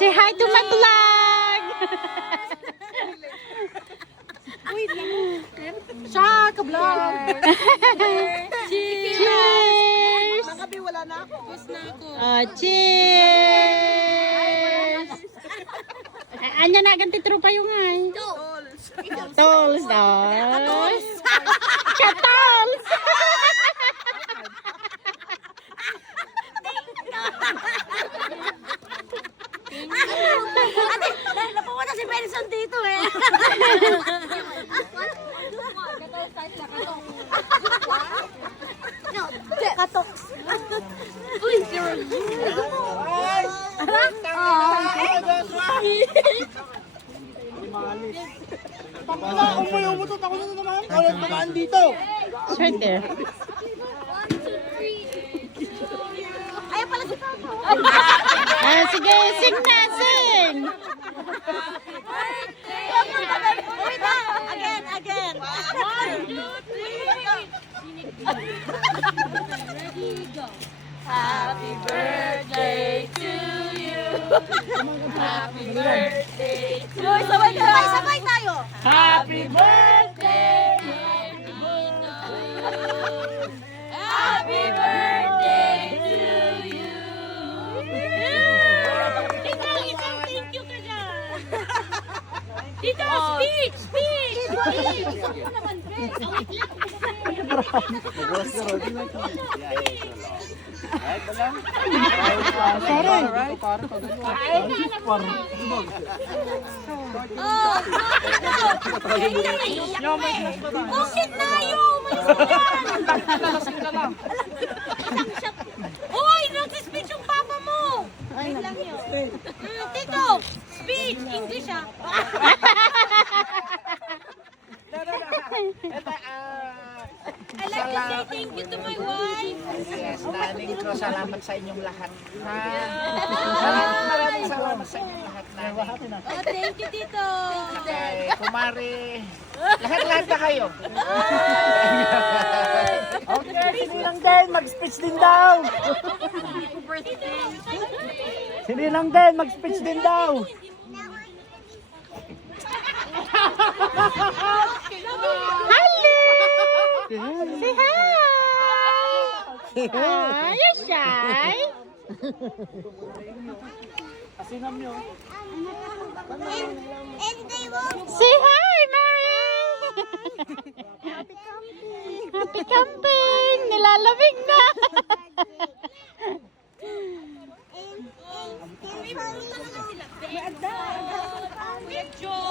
Say hi to my vlog! Siya, ka-vlog! Cheers! Mga gabi, wala na ako. Cheers! Anya na ganti trupa yung ay. Katols. Katols. Katols. Dahil napupunta si Benson dito eh. Katoks. Uy, Wala akong may umutot. Ako na naman. Walang naman dito. It's right there. ayaw pala si Papa. Ah, sige, sing na, sing! Wait na. Again. 1, 2, 3. Happy birthday to you. Happy birthday to you. Sabay tayo. Happy birthday! Happy birthday to you. Tito, isang thank you ka dyan. Tito, speech. Ako naman, Fred. Busit na yun! Uy! Nag-speech yung papa mo! Wait lang yun. Tito! Speech! English ah! I like to say thank you to my wife. Yes, naning ko salamat sa inyong lahat. Maraming salamat sa inyong lahat. Oh, thank you, Tito. Kay Kumari, lahat-lahat na kayo. Okay, sinilang din. Mag-speech din daw. Sinilang din. Mag-speech din daw. Hello! Say hi! Ah, you're shy. Asinam nyo. Say hi, Mary! Happy camping! Nilalamig na!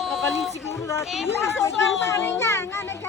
Kakalit siguro natin. Eh,